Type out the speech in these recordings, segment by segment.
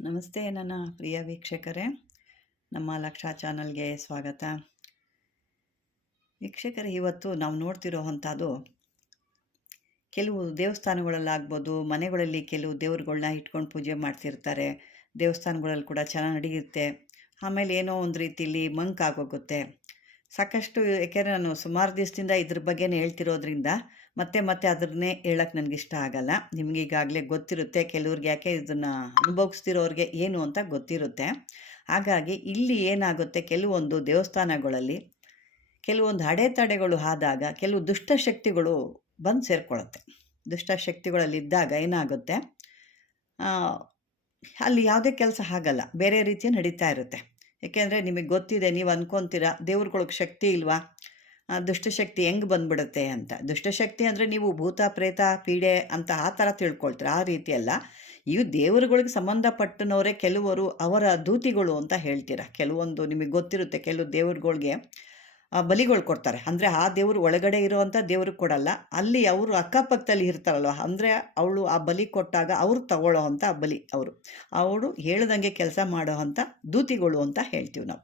ನಮಸ್ತೆ ನನ್ನ ಪ್ರಿಯ ವೀಕ್ಷಕರೇ. ನಮ್ಮ ಲಕ್ಷ ಚಾನಲ್ಗೆ ಸ್ವಾಗತ. ವೀಕ್ಷಕರೇ, ಇವತ್ತು ನಾವು ನೋಡ್ತಿರೋ ಅಂಥದ್ದು ಕೆಲವು ದೇವಸ್ಥಾನಗಳಲ್ಲಾಗ್ಬೋದು, ಮನೆಗಳಲ್ಲಿ ಕೆಲವು ದೇವ್ರುಗಳ್ನ ಇಟ್ಕೊಂಡು ಪೂಜೆ ಮಾಡ್ತಿರ್ತಾರೆ. ದೇವಸ್ಥಾನಗಳಲ್ಲಿ ಕೂಡ ಚೆನ್ನಾಗಿ ನಡೆಯುತ್ತೆ. ಆಮೇಲೆ ಏನೋ ಒಂದು ರೀತಿಯಲ್ಲಿ ಮಂಕ್ ಆಗೋಗುತ್ತೆ. ಸಾಕಷ್ಟು ಯಾಕೆಂದರೆ ನಾನು ಸುಮಾರು ದಿವಸದಿಂದ ಇದ್ರ ಬಗ್ಗೆನೇ ಹೇಳ್ತಿರೋದ್ರಿಂದ ಮತ್ತೆ ಮತ್ತೆ ಅದನ್ನೇ ಹೇಳಕ್ಕೆ ನನಗೆ ಇಷ್ಟ ಆಗಲ್ಲ. ನಿಮಗೆ ಈಗಾಗಲೇ ಗೊತ್ತಿರುತ್ತೆ, ಕೆಲವ್ರಿಗೆ ಯಾಕೆ ಇದನ್ನು ಅನುಭವಿಸ್ತಿರೋರಿಗೆ ಏನು ಅಂತ ಗೊತ್ತಿರುತ್ತೆ. ಹಾಗಾಗಿ ಇಲ್ಲಿ ಏನಾಗುತ್ತೆ, ಕೆಲವೊಂದು ದೇವಸ್ಥಾನಗಳಲ್ಲಿ ಕೆಲವೊಂದು ಅಡೆತಡೆಗಳು ಆದಾಗ ಕೆಲವು ದುಷ್ಟಶಕ್ತಿಗಳು ಬಂದು ಸೇರಿಕೊಳ್ಳುತ್ತೆ ದುಷ್ಟಶಕ್ತಿಗಳಲ್ಲಿದ್ದಾಗ ಏನಾಗುತ್ತೆ ಅಲ್ಲಿ ಯಾವುದೇ ಕೆಲಸ ಆಗಲ್ಲ. ಬೇರೆ ರೀತಿ ನಡೀತಾ ಇರುತ್ತೆ. ಏಕೆಂದರೆ ನಿಮಗೆ ಗೊತ್ತಿದೆ, ನೀವು ಅಂದ್ಕೊತೀರ ದೇವ್ರುಗಳಿಗೆ ಶಕ್ತಿ ಇಲ್ವಾ? ದುಷ್ಟಶಕ್ತಿ ಹೆಂಗೆ ಬಂದ್ಬಿಡುತ್ತೆ ಅಂತ. ದುಷ್ಟಶಕ್ತಿ ಅಂದರೆ ನೀವು ಭೂತ, ಪ್ರೇತ, ಪೀಡೆ ಅಂತ ಆ ಥರ ತಿಳ್ಕೊಳ್ತೀರ, ಆ ರೀತಿ ಅಲ್ಲ. ಇವು ದೇವರುಗಳಿಗೆ ಸಂಬಂಧಪಟ್ಟನವರೇ ಕೆಲವರು ಅವರ ದೂತಿಗಳು ಅಂತ ಹೇಳ್ತೀರ. ಕೆಲವೊಂದು ನಿಮಗೆ ಗೊತ್ತಿರುತ್ತೆ, ಕೆಲವು ದೇವ್ರುಗಳಿಗೆ. ಬಲಿಗಳು ಕೊಡ್ತಾರೆ. ಅಂದರೆ ಆ ದೇವರು ಒಳಗಡೆ ಇರುವಂಥ ದೇವ್ರಿಗೆ ಕೊಡಲ್ಲ. ಅಲ್ಲಿ ಅವರು ಅಕ್ಕಪಕ್ಕದಲ್ಲಿ ಇರ್ತಾರಲ್ವ, ಅಂದರೆ ಅವಳು ಆ ಬಲಿ ಕೊಟ್ಟಾಗ ಅವ್ರು ತಗೊಳ್ಳೋ ಅಂಥ ಬಲಿ ಅವರು. ಅವಳು ಹೇಳ್ದಂಗೆ ಕೆಲಸ ಮಾಡೋ ಅಂಥ ದೂತಿಗಳು ಅಂತ ಹೇಳ್ತೀವಿ ನಾವು.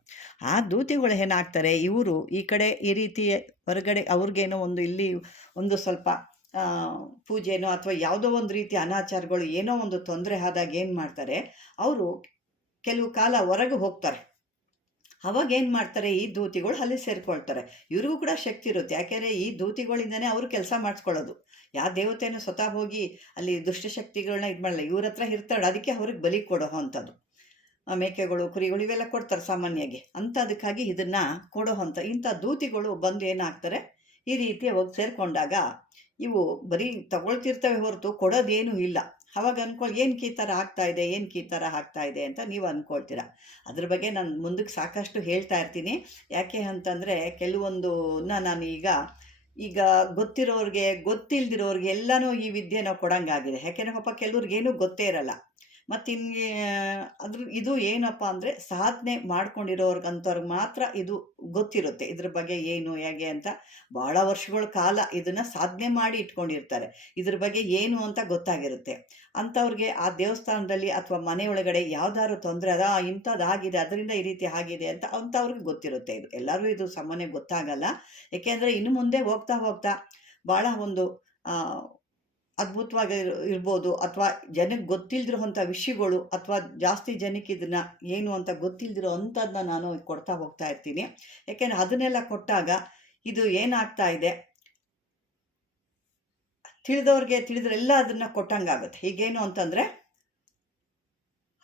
ಆ ದೂತಿಗಳು ಏನಾಗ್ತಾರೆ, ಇವರು ಈ ಕಡೆ ಈ ರೀತಿ ಹೊರಗಡೆ ಅವ್ರಿಗೇನೋ ಒಂದು ಇಲ್ಲಿ ಒಂದು ಸ್ವಲ್ಪ ಪೂಜೆನೋ ಅಥವಾ ಯಾವುದೋ ಒಂದು ರೀತಿ ಅನಾಚಾರಗಳು ಏನೋ ಒಂದು ತೊಂದರೆ ಆದಾಗ ಏನು ಮಾಡ್ತಾರೆ, ಅವರು ಕೆಲವು ಕಾಲ ಹೊರಗೆ ಹೋಗ್ತಾರೆ. ಅವಾಗ ಏನು ಮಾಡ್ತಾರೆ? ಈ ದೂತಿಗಳು ಅಲ್ಲಿ ಸೇರಿಕೊಳ್ತಾರೆ. ಇವ್ರಿಗೂ ಕೂಡ ಶಕ್ತಿ ಇರುತ್ತೆ. ಯಾಕೆಂದರೆ ಈ ದೂತಿಗಳಿಂದನೇ ಅವರು ಕೆಲಸ ಮಾಡಿಸ್ಕೊಳ್ಳೋದು. ಯಾವ ದೇವತೆಯನ್ನು ಸ್ವತಃ ಹೋಗಿ ಅಲ್ಲಿ ದುಷ್ಟಶಕ್ತಿಗಳನ್ನ ಇದು ಮಾಡಲ್ಲ ಇವ್ರ ಹತ್ರ ಇರ್ತಾಳೆ. ಅದಕ್ಕೆ ಅವ್ರಿಗೆ ಬಲಿ ಕೊಡೋ ಅಂಥದ್ದು. ಮೇಕೆಗಳು, ಕುರಿಗಳು ಇವೆಲ್ಲ ಕೊಡ್ತಾರೆ ಸಾಮಾನ್ಯವಾಗಿ. ಅಂಥದಕ್ಕಾಗಿ ಇದನ್ನು ಕೊಡೋ ಅಂತ. ಇಂಥ ದೂತಿಗಳು ಬಂದು ಏನಾಗ್ತಾರೆ ಈ ರೀತಿ ಹೋಗಿ ಸೇರಿಕೊಂಡಾಗ ಇವು ಬರೀ ತಗೊಳ್ತಿರ್ತವೆ ಹೊರತು ಕೊಡೋದೇನೂ ಇಲ್ಲ. ಅವಾಗ ಅನ್ಕೊಳ್ಳಿ ಏನು ಈ ಥರ ಆಗ್ತಾ ಇದೆ, ಏನು ಈ ಥರ ಆಗ್ತಾ ಇದೆ ಅಂತ ನೀವು ಅಂದ್ಕೊಳ್ತೀರ ಅದ್ರ ಬಗ್ಗೆ ನಾನು ಮುಂದಕ್ಕೆ ಸಾಕಷ್ಟು ಹೇಳ್ತಾ ಇರ್ತೀನಿ. ಯಾಕೆ ಅಂತಂದರೆ ಕೆಲವೊಂದನ್ನ ನಾನು ಈಗ ಈಗ ಗೊತ್ತಿರೋರಿಗೆ, ಗೊತ್ತಿಲ್ದಿರೋರಿಗೆ ಎಲ್ಲನೂ ಈ ವಿದ್ಯೆ ನಾವು ಕೊಡಂಗಾಗಿದೆ. ಯಾಕೆಂದರೆ ಪಾಪ ಕೆಲವ್ರಿಗೇನು ಗೊತ್ತೇ ಇರಲ್ಲ. ಮತ್ತು ಇನ್ಗೆ, ಅದ್ರ, ಇದು ಏನಪ್ಪ ಅಂದರೆ ಸಾಧನೆ ಮಾಡ್ಕೊಂಡಿರೋರ್ಗಂಥವ್ರಿಗೆ ಮಾತ್ರ ಇದು ಗೊತ್ತಿರುತ್ತೆ. ಇದ್ರ ಬಗ್ಗೆ ಏನು, ಹೇಗೆ ಅಂತ ಭಾಳ ವರ್ಷಗಳ ಕಾಲ ಇದನ್ನು ಸಾಧನೆ ಮಾಡಿ ಇಟ್ಕೊಂಡಿರ್ತಾರೆ. ಇದ್ರ ಬಗ್ಗೆ ಏನು ಅಂತ ಗೊತ್ತಾಗಿರುತ್ತೆ. ಅಂಥವ್ರಿಗೆ ಆ ದೇವಸ್ಥಾನದಲ್ಲಿ ಅಥವಾ ಮನೆ ಒಳಗಡೆ ಯಾವ್ದಾದ್ರು ತೊಂದರೆ ಅದ ಇಂಥದ್ದು ಆಗಿದೆ, ಅದರಿಂದ ಈ ರೀತಿ ಆಗಿದೆ ಅಂತ ಅಂಥವ್ರಿಗೆ ಗೊತ್ತಿರುತ್ತೆ ಇದು. ಎಲ್ಲರೂ ಇದು ಸಾಮಾನ್ಯ ಗೊತ್ತಾಗಲ್ಲ. ಏಕೆಂದರೆ ಇನ್ನು ಮುಂದೆ ಹೋಗ್ತಾ ಹೋಗ್ತಾ ಭಾಳ ಒಂದು ಅದ್ಭುತವಾಗಿ ಇರ್- ಇರ್ಬೋದು ಅಥವಾ ಜನಕ್ಕೆ ಗೊತ್ತಿಲ್ದಿರೋ ಅಂಥ ವಿಷಯಗಳು ಅಥವಾ ಜಾಸ್ತಿ ಜನಕ್ಕೆ ಇದನ್ನ ಏನು ಅಂತ ಗೊತ್ತಿಲ್ದಿರೋ ಅಂಥದ್ದನ್ನ ನಾನು ಕೊಡ್ತಾ ಹೋಗ್ತಾ ಇರ್ತೀನಿ. ಯಾಕೆಂದರೆ ಅದನ್ನೆಲ್ಲ ಕೊಟ್ಟಾಗ ಇದು ಏನಾಗ್ತಾ ಇದೆ? ತಿಳಿದವ್ರಿಗೆ ತಿಳಿದ್ರೆಲ್ಲ ಅದನ್ನ ಕೊಟ್ಟಂಗಾಗುತ್ತೆ. ಈಗೇನು ಅಂತಂದರೆ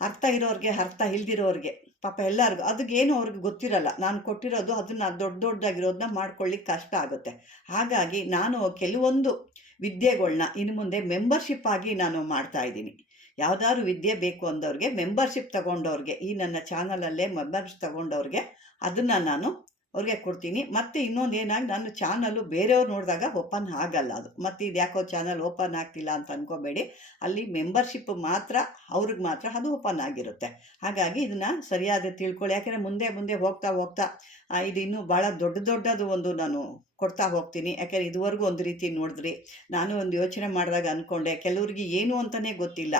ಅರ್ಥ ಇರೋರಿಗೆ ಅರ್ಥ ಇಲ್ದಿರೋರಿಗೆ, ಪಾಪ ಎಲ್ಲರಿಗೂ ಅದಕ್ಕೇನು ಅವ್ರಿಗೆ ಗೊತ್ತಿರಲ್ಲ. ನಾನು ಕೊಟ್ಟಿರೋದು ಅದನ್ನು ದೊಡ್ಡ ದೊಡ್ಡದಾಗಿರೋದನ್ನ ಮಾಡ್ಕೊಳ್ಳಿಕ್ಕೆ ಕಷ್ಟ ಆಗುತ್ತೆ. ಹಾಗಾಗಿ ನಾನು ಕೆಲವೊಂದು ವಿದ್ಯೆಗಳನ್ನ ಇನ್ನು ಮುಂದೆ ಮೆಂಬರ್ಶಿಪ್ ಆಗಿ ನಾನು ಮಾಡ್ತಾ ಇದ್ದೀನಿ. ಯಾವುದಾದ್ರು ವಿದ್ಯೆ ಬೇಕು ಅಂದವ್ರಿಗೆ ಮೆಂಬರ್ಶಿಪ್ ತಗೊಂಡವ್ರಿಗೆ, ಈ ನನ್ನ ಚಾನಲಲ್ಲೇ ಮೆಂಬರ್ಶಿಪ್ ತಗೊಂಡವ್ರಿಗೆ, ಅದನ್ನು ನಾನು ಅವ್ರಿಗೆ ಕೊಡ್ತೀನಿ. ಮತ್ತು ಇನ್ನೊಂದು ಏನಾಗಿ, ನಾನು ಚಾನಲ್ಲು ಬೇರೆಯವ್ರು ನೋಡಿದಾಗ ಓಪನ್ ಆಗಲ್ಲ ಅದು. ಮತ್ತು ಇದು ಯಾಕೋ ಚಾನಲ್ ಓಪನ್ ಆಗ್ತಿಲ್ಲ ಅಂತ ಅನ್ಕೋಬೇಡಿ. ಅಲ್ಲಿ ಮೆಂಬರ್ಶಿಪ್ ಮಾತ್ರ, ಅವ್ರಿಗೆ ಮಾತ್ರ ಅದು ಓಪನ್ ಆಗಿರುತ್ತೆ. ಹಾಗಾಗಿ ಇದನ್ನು ಸರಿಯಾದ ತಿಳ್ಕೊಳ್ಳಿ. ಯಾಕೆಂದರೆ ಮುಂದೆ ಮುಂದೆ ಹೋಗ್ತಾ ಹೋಗ್ತಾ ಇದು ಇನ್ನೂ ಭಾಳ ದೊಡ್ಡ ದೊಡ್ಡದು ಒಂದು ನಾನು ಕೊಡ್ತಾ ಹೋಗ್ತೀನಿ. ಯಾಕೆಂದರೆ ಇದುವರೆಗೂ ಒಂದು ರೀತಿ ನೋಡಿದ್ರಿ. ನಾನು ಒಂದು ಯೋಚನೆ ಮಾಡಿದಾಗ ಅಂದ್ಕೊಂಡೆ ಕೆಲವ್ರಿಗೆ ಏನು ಅಂತಲೇ ಗೊತ್ತಿಲ್ಲ.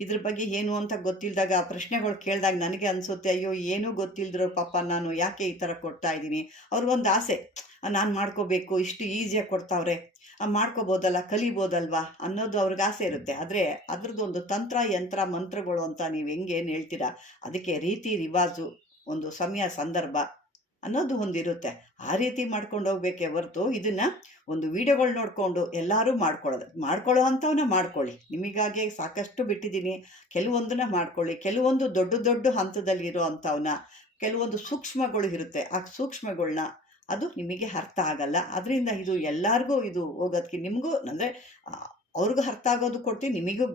ಇದ್ರ ಬಗ್ಗೆ ಏನು ಅಂತ ಗೊತ್ತಿಲ್ಲದಾಗ ಆ ಪ್ರಶ್ನೆಗಳು ಕೇಳಿದಾಗ ನನಗೆ ಅನಿಸುತ್ತೆ, ಅಯ್ಯೋ, ಏನೂ ಗೊತ್ತಿಲ್ದಿರೋ ಪಾಪ ನಾನು ಯಾಕೆ ಈ ಥರ ಕೊಡ್ತಾ ಇದ್ದೀನಿ? ಅವ್ರಿಗೊಂದು ಆಸೆ ನಾನು ಮಾಡ್ಕೋಬೇಕು, ಇಷ್ಟು ಈಸಿಯಾಗಿ ಕೊಡ್ತಾವ್ರೆ ಮಾಡ್ಕೋಬೋದಲ್ಲ, ಕಲಿಬೋದಲ್ವಾ? ಅನ್ನೋದು ಅವ್ರಿಗೆ ಆಸೆ ಇರುತ್ತೆ. ಆದರೆ ಅದ್ರದ್ದು ಒಂದು ತಂತ್ರ, ಯಂತ್ರ, ಮಂತ್ರಗಳು ಅಂತ ನೀವು ಹೆಂಗೆ ಏನು ಹೇಳ್ತೀರಾ? ಅದಕ್ಕೆ ರೀತಿ, ರಿವಾಜು ಒಂದು ಸಮಯ, ಸಂದರ್ಭ. ಅನ್ನೋದು ಒಂದಿರುತ್ತೆ. ಆ ರೀತಿ ಮಾಡ್ಕೊಂಡು ಹೋಗ್ಬೇಕೆ ಹೊರತು ಇದನ್ನು ಒಂದು ವಿಡಿಯೋಗಳು ನೋಡಿಕೊಂಡು ಎಲ್ಲರೂ ಮಾಡ್ಕೊಳ್ಳೋದು. ಮಾಡ್ಕೊಳ್ಳೋ ಅಂಥವನ್ನ ಮಾಡ್ಕೊಳ್ಳಿ. ನಿಮಗಾಗಿ ಸಾಕಷ್ಟು ಬಿಟ್ಟಿದ್ದೀನಿ. ಕೆಲವೊಂದನ್ನ ಮಾಡ್ಕೊಳ್ಳಿ. ಕೆಲವೊಂದು ದೊಡ್ಡ ದೊಡ್ಡ ಹಂತದಲ್ಲಿ ಇರೋ ಅಂಥವನ್ನ ಕೆಲವೊಂದು ಸೂಕ್ಷ್ಮಗಳು ಇರುತ್ತೆ. ಆ ಸೂಕ್ಷ್ಮಗಳನ್ನ ಅದು ನಿಮಗೆ ಅರ್ಥ ಆಗಲ್ಲ. ಅದರಿಂದ ಇದು ಎಲ್ಲರಿಗೂ ಇದು ಹೋಗೋದಕ್ಕೆ ನಿಮಗೂ, ಅಂದರೆ ಅವ್ರಿಗೂ ಅರ್ಥ ಆಗೋದು ಕೊಡ್ತೀನಿ ನಿಮಗೂ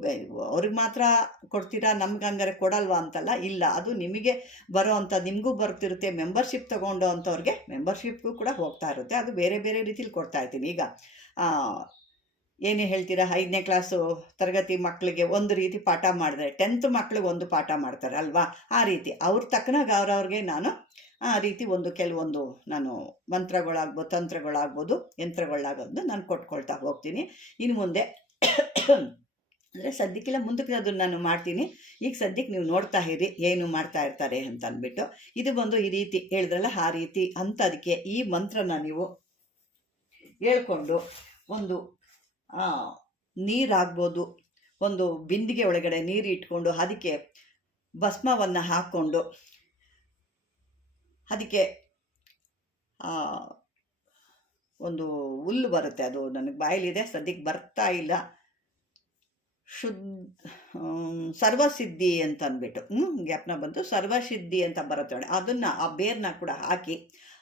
ಅವ್ರಿಗೆ ಮಾತ್ರ ಕೊಡ್ತೀರಾ? ನಮ್ಗೆ ಹಂಗಾರೆ ಕೊಡಲ್ವಾ ಅಂತಲ್ಲ? ಇಲ್ಲ. ಅದು ನಿಮಗೆ ಬರೋ ಅಂಥ ನಿಮಗೂ ಬರ್ತಿರುತ್ತೆ. ಮೆಂಬರ್ಶಿಪ್ ತೊಗೊಂಡು ಅಂಥವ್ರಿಗೆ ಮೆಂಬರ್ಶಿಪ್ಗೂ ಕೂಡ ಹೋಗ್ತಾ ಇರುತ್ತೆ. ಅದು ಬೇರೆ ಬೇರೆ ರೀತಿಲಿ ಕೊಡ್ತಾ ಇರ್ತೀನಿ ಈಗ ಏನೇ ಹೇಳ್ತೀರಾ? ಐದನೇ ಕ್ಲಾಸು ತರಗತಿ ಮಕ್ಕಳಿಗೆ ಒಂದು ರೀತಿ ಪಾಠ ಮಾಡಿದ್ರೆ, ಟೆಂತ್ ಮಕ್ಳಿಗೆ ಒಂದು ಪಾಠ ಮಾಡ್ತಾರೆ ಅಲ್ವಾ? ಆ ರೀತಿ. ಅವ್ರ ತಕ್ಕನಾಗ ಅವ್ರವ್ರಿಗೆ ನಾನು ಆ ರೀತಿ ಒಂದು ಕೆಲವೊಂದು ನಾನು ಮಂತ್ರಗಳಾಗ್ಬೋದು ತಂತ್ರಗಳಾಗ್ಬೋದು ಯಂತ್ರಗಳಾಗೋದು ನಾನು ಕೊಟ್ಕೊಳ್ತಾ ಹೋಗ್ತೀನಿ. ಇನ್ನು ಮುಂದೆ ಅಂದರೆ ಸದ್ಯಕ್ಕೆಲ್ಲ ಮುಂದಕ್ಕೆ ಅದನ್ನು ನಾನು ಮಾಡ್ತೀನಿ. ಈಗ ಸದ್ಯಕ್ಕೆ ನೀವು ನೋಡ್ತಾ ಇರಿ, ಏನು ಮಾಡ್ತಾ ಇರ್ತಾರೆ ಅಂತ ಅಂದ್ಬಿಟ್ಟು. ಇದು ಬಂದು ಈ ರೀತಿ ಹೇಳಿದ್ರಲ್ಲ, ಆ ರೀತಿ ಅಂತ ಅದಕ್ಕೆ ಈ ಮಂತ್ರನ ನೀವು ಹೇಳ್ಕೊಂಡು ಒಂದು ನೀರಾಗ್ಬೋದು. ಒಂದು ಬಿಂದಿಗೆ ಒಳಗಡೆ ನೀರು ಇಟ್ಕೊಂಡು ಅದಕ್ಕೆ ಭಸ್ಮವನ್ನು ಹಾಕ್ಕೊಂಡು, ಅದಕ್ಕೆ ಒಂದು ಹುಲ್ಲು ಬರುತ್ತೆ ಅದು ನನಗೆ ಬಾಯಲ್ಲಿದೆ, ಸದ್ಯಕ್ಕೆ ಬರ್ತಾ ಇಲ್ಲ. ಶುದ್ಧ ಸರ್ವಸಿದ್ಧಿ ಅಂತ ಅಂದ್ಬಿಟ್ಟು ಜ್ಞಾಪನ ಬಂತು ಸರ್ವಸಿದ್ಧಿ ಅಂತ ಬರುತ್ತೆ ನೋಡಿ. ಅದನ್ನು ಆ ಬೇರ್ನ ಕೂಡ ಹಾಕಿ,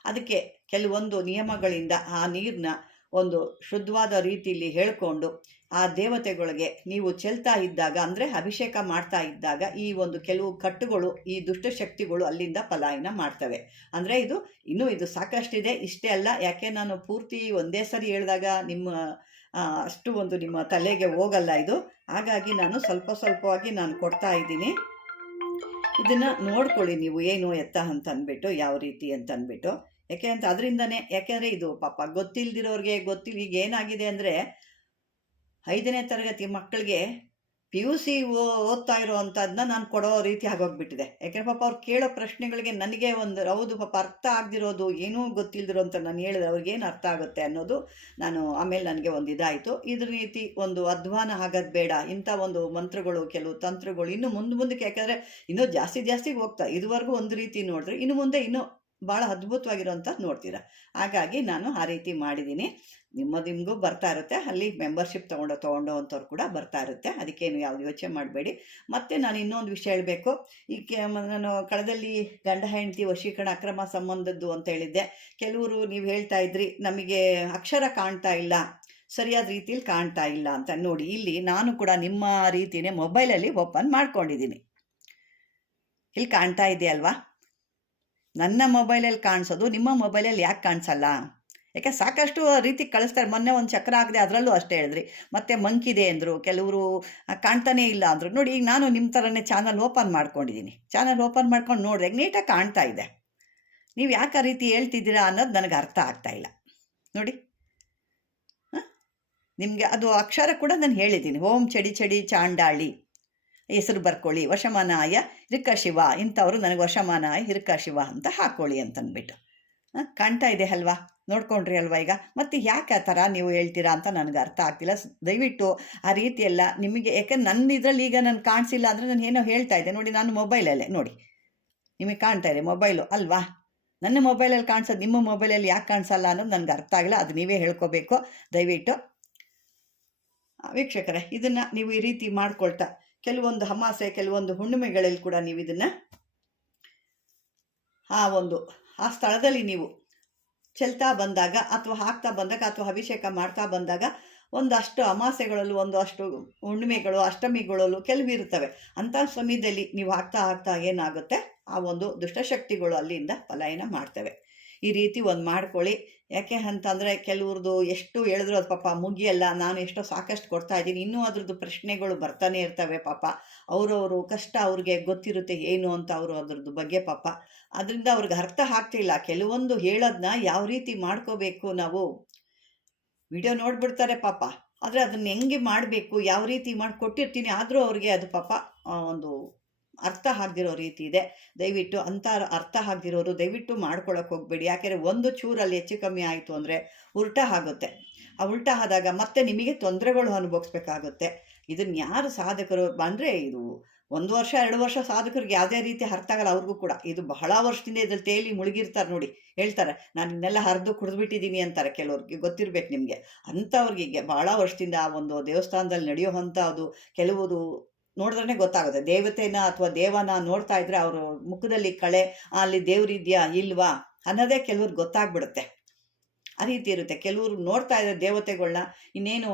ಅದಕ್ಕೆ ಕೆಲವೊಂದು ನಿಯಮಗಳಿಂದ ಆ ನೀರನ್ನ ಒಂದು ಶುದ್ಧವಾದ ರೀತಿಯಲ್ಲಿ ಹೇಳಿಕೊಂಡು ಆ ದೇವತೆಗಳಿಗೆ ನೀವು ಚೆಲ್ತಾ ಇದ್ದಾಗ, ಅಂದರೆ ಅಭಿಷೇಕ ಮಾಡ್ತಾ ಇದ್ದಾಗ ಈ ಒಂದು ಕೆಲವು ಕಟ್ಟುಗಳು, ಈ ದುಷ್ಟಶಕ್ತಿಗಳು ಅಲ್ಲಿಂದ ಪಲಾಯನ ಮಾಡ್ತವೆ. ಅಂದರೆ ಇದು ಇನ್ನೂ ಇದು ಸಾಕಷ್ಟಿದೆ, ಇಷ್ಟೇ ಅಲ್ಲ, ಯಾಕೆ ನಾನು ಪೂರ್ತಿ ಒಂದೇ ಸರಿ ಹೇಳಿದಾಗ ನಿಮ್ಮ ಅಷ್ಟು ಒಂದು ನಿಮ್ಮ ತಲೆಗೆ ಹೋಗಲ್ಲ ಇದು. ಹಾಗಾಗಿ ನಾನು ಸ್ವಲ್ಪ ಸ್ವಲ್ಪವಾಗಿ ನಾನು ಕೊಡ್ತಾ ಇದ್ದೀನಿ. ಇದನ್ನು ನೋಡ್ಕೊಳ್ಳಿ ನೀವು, ಏನು ಎತ್ತ ಅಂತ ಅಂದ್ಬಿಟ್ಟು, ಯಾವ ರೀತಿ ಅಂತ ಅಂದ್ಬಿಟ್ಟು. ಯಾಕೆ ಅಂತ ಅದರಿಂದನೇ, ಯಾಕೆಂದರೆ ಇದು ಪಾಪ ಗೊತ್ತಿಲ್ದಿರೋರಿಗೆ ಗೊತ್ತಿಲ್ಲ ಈಗ ಏನಾಗಿದೆ ಅಂದರೆ ಐದನೇ ತರಗತಿ ಮಕ್ಕಳಿಗೆ ಪಿ ಯು ಸಿ ಓದ್ತಾ ಇರೋವಂಥದ್ದನ್ನ ನಾನು ಕೊಡೋ ರೀತಿ ಆಗೋಗ್ಬಿಟ್ಟಿದೆ. ಯಾಕೆಂದ್ರೆ ಪಾಪ ಅವ್ರು ಕೇಳೋ ಪ್ರಶ್ನೆಗಳಿಗೆ ನನಗೆ ಒಂದು ಹೌದು ಪಾಪ ಅರ್ಥ ಆಗದಿರೋದು, ಏನೂ ಗೊತ್ತಿಲ್ದಿರೋ ಅಂತ ನಾನು ಹೇಳಿದ್ರೆ ಅವ್ರಿಗೇನು ಅರ್ಥ ಆಗುತ್ತೆ ಅನ್ನೋದು ನಾನು ಆಮೇಲೆ ನನಗೆ ಒಂದು ಇದಾಯಿತು. ಇದ್ರ ರೀತಿ ಒಂದು ಅಧ್ವಾನ ಆಗೋದು ಬೇಡ. ಇಂಥ ಒಂದು ಮಂತ್ರಗಳು, ಕೆಲವು ತಂತ್ರಗಳು ಇನ್ನು ಮುಂದೆ ಮುಂದಕ್ಕೆ ಯಾಕಂದರೆ ಇನ್ನೂ ಜಾಸ್ತಿ ಜಾಸ್ತಿ ಹೋಗ್ತಾ, ಇದುವರೆಗೂ ಒಂದು ರೀತಿ ನೋಡಿದ್ರೆ ಇನ್ನು ಮುಂದೆ ಇನ್ನೂ ಭಾಳ ಅಂತ ನೋಡ್ತೀರಾ. ಹಾಗಾಗಿ ನಾನು ಆ ರೀತಿ ಮಾಡಿದ್ದೀನಿ. ನಿಮ್ಮ ನಿಮಗೂ ಬರ್ತಾ ಇರುತ್ತೆ. ಅಲ್ಲಿ ಮೆಂಬರ್ಶಿಪ್ ತೊಗೊಂಡು ತೊಗೊಂಡು ಅಂಥವ್ರು ಕೂಡ ಬರ್ತಾ ಇರುತ್ತೆ. ಅದಕ್ಕೇನು ಯಾವುದು ಯೋಚನೆ ಮಾಡಬೇಡಿ. ಮತ್ತು ನಾನು ಇನ್ನೊಂದು ವಿಷಯ ಹೇಳಬೇಕು. ಈ ನಾನು ಕಳೆದಲ್ಲಿ ಗಂಡ, ಹೆಂಡತಿ ವಶೀಕರಣ, ಅಕ್ರಮ ಸಂಬಂಧದ್ದು ಅಂತ ಹೇಳಿದ್ದೆ. ಕೆಲವರು ನೀವು ಹೇಳ್ತಾ ಇದ್ರಿ, ನಮಗೆ ಅಕ್ಷರ ಕಾಣ್ತಾ ಇಲ್ಲ, ಸರಿಯಾದ ರೀತಿಯಲ್ಲಿ ಕಾಣ್ತಾ ಇಲ್ಲ ಅಂತ ನೋಡಿ, ಇಲ್ಲಿ ನಾನು ಕೂಡ ನಿಮ್ಮ ರೀತಿಯೇ ಮೊಬೈಲಲ್ಲಿ ಓಪನ್ ಮಾಡ್ಕೊಂಡಿದ್ದೀನಿ. ಇಲ್ಲಿ ಕಾಣ್ತಾ ಇದೆಯಲ್ವಾ? ನನ್ನ ಮೊಬೈಲಲ್ಲಿ ಕಾಣಿಸೋದು, ನಿಮ್ಮ ಮೊಬೈಲಲ್ಲಿ ಯಾಕೆ ಕಾಣಿಸಲ್ಲ? ಯಾಕೆ ಸಾಕಷ್ಟು ರೀತಿ ಕಳಿಸ್ತಾರೆ. ಮೊನ್ನೆ ಒಂದು ಚಕ್ರ ಆಗದೆ ಅದರಲ್ಲೂ ಅಷ್ಟೇ ಹೇಳಿದ್ರಿ. ಮತ್ತೆ ಮಂಕಿದೆ ಅಂದರು, ಕೆಲವರು ಕಾಣ್ತಾನೆ ಇಲ್ಲ ಅಂದರು. ನೋಡಿ, ಈಗ ನಾನು ನಿಮ್ಮ ಥರನೇ ಚಾನಲ್ ಓಪನ್ ಮಾಡ್ಕೊಂಡಿದ್ದೀನಿ. ಚಾನಲ್ ಓಪನ್ ಮಾಡ್ಕೊಂಡು ನೋಡಿದ್ರೆ ನೀಟಾಗಿ ಕಾಣ್ತಾ ಇದೆ. ನೀವು ಯಾಕೆ ಆ ರೀತಿ ಹೇಳ್ತಿದ್ದೀರಾ ಅನ್ನೋದು ನನಗೆ ಅರ್ಥ ಆಗ್ತಾ ಇಲ್ಲ. ನೋಡಿ. ನಿಮಗೆ ಅದು ಅಕ್ಷರ ಕೂಡ ನಾನು ಹೇಳಿದ್ದೀನಿ. ಓಂ, ಚಡಿ ಚಡಿ, ಚಾಂಡಾಳಿ. ಹೆಸರು ಬರ್ಕೊಳ್ಳಿ. ವಶಮಾನಾಯ ಹಿರ್ಕ ಶಿವ. ಇಂಥವ್ರು ನನಗೆ ವಶಮಾನಾಯ ಹಿರ್ಕ ಶಿವ ಅಂತ ಹಾಕ್ಕೊಳ್ಳಿ ಅಂತಂದ್ಬಿಟ್ಟು ಕಾಣ್ತಾ ಇದೆ ಅಲ್ವಾ? ನೋಡ್ಕೊಂಡ್ರಿ ಅಲ್ವಾ ಈಗ? ಮತ್ತೆ ಯಾಕೆ ಆ ಥರ ನೀವು ಹೇಳ್ತೀರಾ ಅಂತ ನನಗೆ ಅರ್ಥ ಆಗ್ತಿಲ್ಲ. ದಯವಿಟ್ಟು ಆ ರೀತಿ ಎಲ್ಲ ನಿಮಗೆ ಯಾಕಂದ್ರೆ ನನ್ನ ಇದರಲ್ಲಿ ಈಗ ನಾನು ಕಾಣಿಸಿಲ್ಲ ಅಂದರೆ ನಾನು ಏನೋ ಹೇಳ್ತಾ ಇದ್ದೆ. ನೋಡಿ, ನಾನು ಮೊಬೈಲಲ್ಲೇ, ನೋಡಿ. ನಿಮಗೆ ಕಾಣ್ತಾ ಇದೆ ಮೊಬೈಲು ಅಲ್ವಾ? ನನ್ನ ಮೊಬೈಲಲ್ಲಿ ಕಾಣಿಸೋದು ನಿಮ್ಮ ಮೊಬೈಲಲ್ಲಿ ಯಾಕೆ ಕಾಣಿಸಲ್ಲ ಅನ್ನೋದು ನನಗೆ ಅರ್ಥ ಆಗಿಲ್ಲ. ಅದು ನೀವೇ ಹೇಳ್ಕೋಬೇಕು. ದಯವಿಟ್ಟು ವೀಕ್ಷಕರೇ, ಇದನ್ನು ನೀವು ಈ ರೀತಿ ಮಾಡ್ಕೊಳ್ತಾ ಕೆಲವೊಂದು ಅಮಾಸೆ ಕೆಲವೊಂದು ಹುಣ್ಣಿಮೆಗಳಲ್ಲಿ ಕೂಡ ನೀವು ಇದನ್ನು ಆ ಒಂದು, ಆ ಸ್ಥಳದಲ್ಲಿ ನೀವು ಚೆಲ್ತಾ ಬಂದಾಗ ಅಥವಾ ಹಾಕ್ತಾ ಬಂದಾಗ ಅಥವಾ ಅಭಿಷೇಕ ಮಾಡ್ತಾ ಬಂದಾಗ ಒಂದಷ್ಟು ಅಮಾಸೆಗಳಲ್ಲೂ ಒಂದು ಅಷ್ಟು ಹುಣ್ಣಿಮೆಗಳು, ಅಷ್ಟಮಿಗಳಲ್ಲೂ ಕೆಲವು ಇರ್ತವೆ ಅಂಥ ಸಮಯದಲ್ಲಿ ನೀವು ಹಾಕ್ತಾ ಹಾಕ್ತಾ ಏನಾಗುತ್ತೆ? ಆ ಒಂದು ದುಷ್ಟಶಕ್ತಿಗಳು ಅಲ್ಲಿಂದ ಪಲಾಯನ ಮಾಡ್ತವೆ. ಈ ರೀತಿ ಒಂದು ಮಾಡ್ಕೊಳ್ಳಿ. ಯಾಕೆ ಅಂತಂದರೆ ಕೆಲವ್ರದ್ದು ಎಷ್ಟು ಹೇಳಿದ್ರು ಅದು ಪಾಪ ಮುಗಿಯಲ್ಲ, ನಾನು ಎಷ್ಟೋ ಸಾಕಷ್ಟು ಕೊಡ್ತಾ ಇದ್ದೀನಿ, ಇನ್ನೂ ಅದ್ರದ್ದು ಪ್ರಶ್ನೆಗಳು ಬರ್ತಾನೆ ಇರ್ತವೆ ಪಾಪ. ಅವರವರು ಕಷ್ಟ ಅವ್ರಿಗೆ ಗೊತ್ತಿರುತ್ತೆ ಏನು ಅಂತ ಅವರು ಅದ್ರದ್ದು ಬಗ್ಗೆ ಪಾಪ. ಅದರಿಂದ ಅವ್ರಿಗೆ ಅರ್ಥ ಆಗ್ತಿಲ್ಲ. ಕೆಲವೊಂದು ಹೇಳೋದನ್ನ ಯಾವ ರೀತಿ ಮಾಡ್ಕೋಬೇಕು ನಾವು? ವಿಡಿಯೋ ನೋಡ್ಬಿಡ್ತಾರೆ ಪಾಪ. ಆದರೆ ಅದನ್ನ ಹೆಂಗೆ ಮಾಡಬೇಕು? ಯಾವ ರೀತಿ ಮಾಡಿ ಕೊಟ್ಟಿರ್ತೀನಿ ಆದರೂ ಅವ್ರಿಗೆ ಅದು ಪಾಪ ಒಂದು ಅರ್ಥ ಆಗದಿರೋ ರೀತಿ ಇದೆ. ದಯವಿಟ್ಟು ಅಂಥ ಅರ್ಥ ಆಗದಿರೋರು ದಯವಿಟ್ಟು ಮಾಡ್ಕೊಳಕ್ಕೆ ಹೋಗ್ಬೇಡಿ. ಯಾಕೆಂದರೆ ಒಂದು ಚೂರಲ್ಲಿ ಹೆಚ್ಚು ಕಮ್ಮಿ ಆಯಿತು ಅಂದರೆ ಉಲ್ಟಾ ಆಗುತ್ತೆ. ಆ ಉಲ್ಟಾ ಆದಾಗ ಮತ್ತೆ ನಿಮಗೆ ತೊಂದರೆಗಳು ಅನುಭವಿಸ್ಬೇಕಾಗುತ್ತೆ. ಇದನ್ನು ಯಾರು ಸಾಧಕರು ಅಂದರೆ ಇದು ಒಂದು ವರ್ಷ, ಎರಡು ವರ್ಷ ಸಾಧಕರಿಗೆ ಯಾವುದೇ ರೀತಿ ಅರ್ಥ ಆಗಲ್ಲ ಅವ್ರಿಗೂ ಕೂಡ. ಇದು ಬಹಳ ವರ್ಷದಿಂದ ಇದ್ರಲ್ಲಿ ತೇಲಿ ಮುಳುಗಿರ್ತಾರೆ ನೋಡಿ. ಹೇಳ್ತಾರೆ, ನಾನು ಇನ್ನೆಲ್ಲ ಹರಿದು ಕುಡಿದ್ಬಿಟ್ಟಿದ್ದೀನಿ ಅಂತಾರೆ ಕೆಲವ್ರಿಗೆ. ಗೊತ್ತಿರ್ಬೇಕು ನಿಮಗೆ. ಅಂಥವ್ರಿಗೆ ಭಾಳ ವರ್ಷದಿಂದ ಆ ಒಂದು ದೇವಸ್ಥಾನದಲ್ಲಿ ನಡೆಯುವಂಥ ಅದು ಕೆಲವರು ನೋಡಿದ್ರೆ ಗೊತ್ತಾಗುತ್ತೆ. ದೇವತೆನ ಅಥವಾ ದೇವನ ನೋಡ್ತಾ ಇದ್ರೆ ಅವರು ಮುಖದಲ್ಲಿ ಕಳೆ ಅಲ್ಲಿ ದೇವ್ರಿದ್ಯಾ ಇಲ್ವಾ? ಅನ್ನೋದೇ ಕೆಲವ್ರಿಗೆ ಗೊತ್ತಾಗ್ಬಿಡುತ್ತೆ. ಆ ರೀತಿ ಇರುತ್ತೆ. ಕೆಲವರು ನೋಡ್ತಾ ಇದ್ರೆ ದೇವತೆಗಳನ್ನ ಇನ್ನೇನು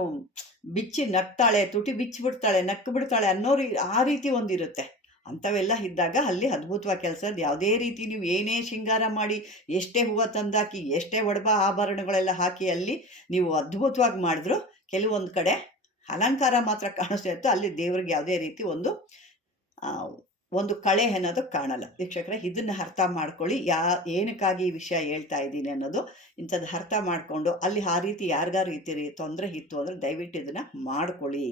ಬಿಚ್ಚಿ ನಗ್ತಾಳೆ, ತುಟಿ ಬಿಚ್ಚಿಬಿಡ್ತಾಳೆ ನಕ್ಕು ಬಿಡ್ತಾಳೆ ಅನ್ನೋ ರೀ ಆ ರೀತಿ ಒಂದಿರುತ್ತೆ. ಅಂಥವೆಲ್ಲ ಇದ್ದಾಗ ಅಲ್ಲಿ ಅದ್ಭುತವಾಗಿ ಕೆಲಸ ಯಾವುದೇ ರೀತಿ ನೀವು ಏನೇ ಶೃಂಗಾರ ಮಾಡಿ, ಎಷ್ಟೇ ಹೂವು ತಂದಾಕಿ, ಎಷ್ಟೇ ಒಡಬ ಆಭರಣಗಳೆಲ್ಲ ಹಾಕಿ ಅಲ್ಲಿ ನೀವು ಅದ್ಭುತವಾಗಿ ಮಾಡಿದ್ರು ಕೆಲವೊಂದು ಕಡೆ ಅಲಂಕಾರ ಮಾತ್ರ ಕಾಣಿಸ್ತಾ ಇತ್ತು. ಅಲ್ಲಿ ದೇವ್ರಿಗೆ ಯಾವುದೇ ರೀತಿ ಒಂದು ಒಂದು ಕಳೆ ಅನ್ನೋದು ಕಾಣಲ್ಲ. ವೀಕ್ಷಕರೇ, ಇದನ್ನು ಅರ್ಥ ಮಾಡ್ಕೊಳ್ಳಿ. ಯಾ, ಏನಕ್ಕಾಗಿ ಈ ವಿಷಯ ಹೇಳ್ತಾ ಇದ್ದೀನಿ ಅನ್ನೋದು ಇಂಥದ್ದು ಅರ್ಥ ಮಾಡಿಕೊಂಡು ಅಲ್ಲಿ ಆ ರೀತಿ ಯಾರಿಗಾರು ರೀತಿ ತೊಂದರೆ ಇತ್ತು ಅಂದರೆ ದಯವಿಟ್ಟು ಇದನ್ನು ಮಾಡ್ಕೊಳ್ಳಿ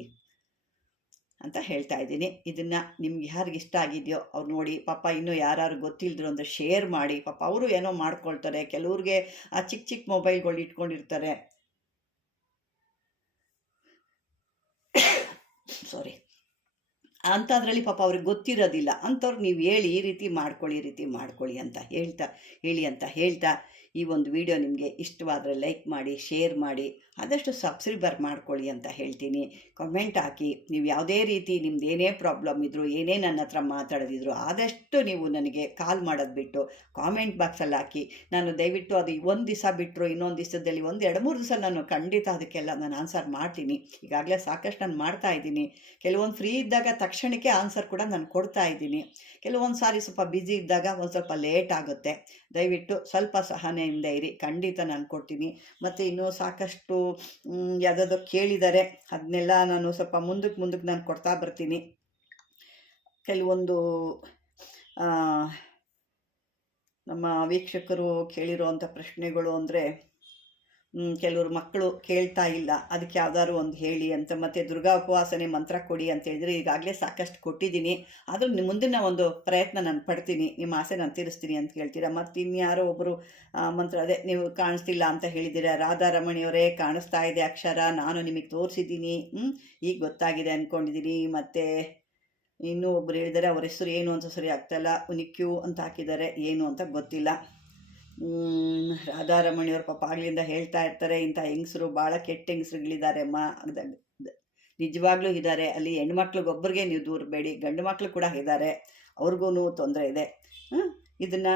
ಅಂತ ಹೇಳ್ತಾ ಇದ್ದೀನಿ. ಇದನ್ನು ನಿಮ್ಗೆ ಯಾರಿಗೆ ಇಷ್ಟ ಆಗಿದೆಯೋ ಅವ್ರು ನೋಡಿ, ಪಾಪ ಇನ್ನೂ ಯಾರು ಗೊತ್ತಿಲ್ಲದ್ರು ಅಂದರೆ ಶೇರ್ ಮಾಡಿ. ಪಾಪ ಅವರು ಏನೋ ಮಾಡ್ಕೊಳ್ತಾರೆ. ಕೆಲವ್ರಿಗೆ ಆ ಚಿಕ್ಕ ಚಿಕ್ಕ ಮೊಬೈಲ್ಗಳು ಇಟ್ಕೊಂಡಿರ್ತಾರೆ. ಸಾರಿ ಅಂಥದ್ರಲ್ಲಿ ಪಾಪ ಅವ್ರಿಗೆ ಗೊತ್ತಿರೋದಿಲ್ಲ. ಅಂಥವ್ರು ನೀವು ಹೇಳಿ ಈ ರೀತಿ ಮಾಡ್ಕೊಳ್ಳಿ, ಈ ರೀತಿ ಮಾಡ್ಕೊಳ್ಳಿ ಅಂತ ಹೇಳ್ತಾ, ಹೇಳಿ ಅಂತ ಹೇಳ್ತಾ ಈ ಒಂದು ವಿಡಿಯೋ ನಿಮಗೆ ಇಷ್ಟವಾದರೆ ಲೈಕ್ ಮಾಡಿ ಶೇರ್ ಮಾಡಿ ಆದಷ್ಟು ಸಬ್ಸ್ಕ್ರೈಬರ್ ಮಾಡ್ಕೊಳ್ಳಿ ಅಂತ ಹೇಳ್ತೀನಿ. ಕಮೆಂಟ್ ಹಾಕಿ. ನೀವು ಯಾವುದೇ ರೀತಿ ನಿಮ್ದು ಏನೇ ಪ್ರಾಬ್ಲಮ್ ಇದ್ದರೂ ಏನೇ ನನ್ನ ಹತ್ರ ಮಾತಾಡೋದಿದ್ರು, ಆದಷ್ಟು ನೀವು ನನಗೆ ಕಾಲ್ ಮಾಡೋದು ಬಿಟ್ಟು ಕಾಮೆಂಟ್ ಬಾಕ್ಸಲ್ಲಿ ಹಾಕಿ. ನಾನು ದಯವಿಟ್ಟು ಅದು ಒಂದು ದಿವಸ ಬಿಟ್ಟರು ಇನ್ನೊಂದು ದಿವಸದಲ್ಲಿ ಒಂದು, ಎರಡು, ಮೂರು ದಿವಸ ನಾನು ಖಂಡಿತ ಅದಕ್ಕೆಲ್ಲ ನಾನು ಆನ್ಸರ್ ಮಾಡ್ತೀನಿ. ಈಗಾಗಲೇ ಸಾಕಷ್ಟು ನಾನು ಮಾಡ್ತಾ ಇದ್ದೀನಿ. ಕೆಲವೊಂದು ಫ್ರೀ ಇದ್ದಾಗ ತಕ್ಷಣಕ್ಕೆ ಆನ್ಸರ್ ಕೂಡ ನಾನು ಕೊಡ್ತಾ ಇದ್ದೀನಿ. ಕೆಲವೊಂದು ಸಾರಿ ಸ್ವಲ್ಪ ಬ್ಯುಸಿ ಇದ್ದಾಗ ಒಂದು ಸ್ವಲ್ಪ ಲೇಟ್ ಆಗುತ್ತೆ. ದಯವಿಟ್ಟು ಸ್ವಲ್ಪ ಸಹನೆಯಿಂದ ಇರಿ. ಖಂಡಿತ ನಾನು ಕೊಡ್ತೀನಿ. ಮತ್ತು ಇನ್ನೂ ಸಾಕಷ್ಟು ಯಾವುದಾದ್ರು ಕೇಳಿದ್ದಾರೆ ಅದನ್ನೆಲ್ಲ ನಾನು ಸ್ವಲ್ಪ ಮುಂದಕ್ಕೆ ಮುಂದಕ್ಕೆ ನಾನು ಕೊಡ್ತಾ ಬರ್ತೀನಿ. ಕೆಲವೊಂದು ನಮ್ಮ ವೀಕ್ಷಕರು ಕೇಳಿರುವಂಥ ಪ್ರಶ್ನೆಗಳು ಅಂದರೆ ಕೆಲವರು ಮಕ್ಕಳು ಕೇಳ್ತಾ ಇಲ್ಲ. ಅದಕ್ಕೆ ಯಾವ್ದಾದ್ರು ಒಂದು ಹೇಳಿ ಅಂತ ಮತ್ತು ದುರ್ಗಾ ಉಪವಾಸನೆ ಮಂತ್ರ ಕೊಡಿ ಅಂತ ಹೇಳಿದ್ರೆ ಈಗಾಗಲೇ ಸಾಕಷ್ಟು ಕೊಟ್ಟಿದ್ದೀನಿ. ಆದರೂ ಮುಂದಿನ ಒಂದು ಪ್ರಯತ್ನ ನಾನು ಪಡ್ತೀನಿ. ನಿಮ್ಮ ಆಸೆ ನಾನು ತೀರಿಸ್ತೀನಿ ಅಂತ ಹೇಳ್ತೀರಾ? ಮತ್ತು ಇನ್ಯಾರೋ ಒಬ್ಬರು ಮಂತ್ರ, ಅದೇ ನೀವು ಕಾಣಿಸ್ತಿಲ್ಲ ಅಂತ ಹೇಳಿದ್ದೀರಾ? ರಾಧಾರಮಣಿಯವರೇ ಕಾಣಿಸ್ತಾ ಇದೆ ಅಕ್ಷರ, ನಾನು ನಿಮಗೆ ತೋರಿಸಿದ್ದೀನಿ. ಈಗ ಗೊತ್ತಾಗಿದೆ ಅಂದ್ಕೊಂಡಿದ್ದೀನಿ ಮತ್ತು ಇನ್ನೂ ಒಬ್ಬರು ಹೇಳಿದರೆ, ಅವ್ರ ಹೆಸರು ಏನು ಅಂತ ಸರಿ ಆಗ್ತಾಯಿಲ್ಲ ಉನಿಕ್ಯೂ ಅಂತ ಹಾಕಿದ್ದಾರೆ. ಏನು ಅಂತ ಗೊತ್ತಿಲ್ಲ. ರಾಧಾರಮಣಿಯವ್ರ ಪಾಪ ಆಗ್ಲಿಂದ ಹೇಳ್ತಾ ಇರ್ತಾರೆ, ಇಂಥ ಹೆಂಗಸರು ಭಾಳ ಕೆಟ್ಟ ಹೆಂಗಸ್ರುಗಳಿದ್ದಾರೆ, ಅಮ್ಮ. ನಿಜವಾಗ್ಲೂ ಇದ್ದಾರೆ. ಅಲ್ಲಿ ಹೆಣ್ಮಕ್ಳಿಗೊಬ್ಬರಿಗೆ ನೀವು ದೂರಬೇಡಿ ಗಂಡು ಮಕ್ಕಳು ಕೂಡ ಇದ್ದಾರೆ. ಅವ್ರಿಗೂ ತೊಂದರೆ ಇದೆ. ಇದನ್ನು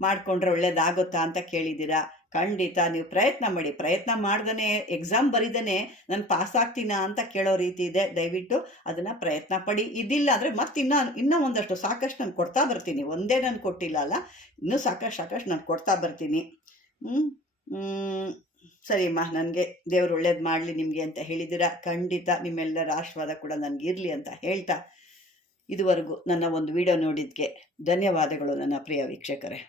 ಮಾಡಿಕೊಂಡ್ರೆ ಒಳ್ಳೇದಾಗುತ್ತಾ ಅಂತ ಕೇಳಿದ್ದೀರಾ? ಖಂಡಿತ ನೀವು ಪ್ರಯತ್ನ ಮಾಡಿ, ಪ್ರಯತ್ನ ಮಾಡ್ದೇ ಎಕ್ಸಾಮ್ ಬರೀದೇ ನಾನು ಪಾಸ್ ಆಗ್ತೀನಾ ಅಂತ ಕೇಳೋ ರೀತಿ ಇದೆ. ದಯವಿಟ್ಟು ಅದನ್ನು ಪ್ರಯತ್ನ ಪಡಿ. ಇದಿಲ್ಲ ಅಂದರೆ ಮತ್ತೆ ಇನ್ನೂ ಇನ್ನೂ ಒಂದಷ್ಟು ಸಾಕಷ್ಟು ನಾನು ಕೊಡ್ತಾ ಬರ್ತೀನಿ. ಒಂದೇ ನಾನು ಕೊಟ್ಟಿಲ್ಲ ಅಲ್ಲ, ಇನ್ನೂ ಸಾಕಷ್ಟು ಸಾಕಷ್ಟು ನಾನು ಕೊಡ್ತಾ ಬರ್ತೀನಿ. ಸರಿ ಸರಿಮ್ಮ ನನಗೆ ದೇವ್ರು ಒಳ್ಳೇದು ಮಾಡಲಿ ನಿಮಗೆ ಅಂತ ಹೇಳಿದ್ದೀರಾ ಖಂಡಿತ ನಿಮ್ಮೆಲ್ಲರ ಆಶೀರ್ವಾದ ಕೂಡ ನನಗಿರಲಿ ಅಂತ ಹೇಳ್ತಾ ಇದುವರೆಗೂ ನನ್ನ ಒಂದು ವಿಡಿಯೋ ನೋಡಿದ್ದಕ್ಕೆ ಧನ್ಯವಾದಗಳು ನನ್ನ ಪ್ರಿಯ ವೀಕ್ಷಕರೇ.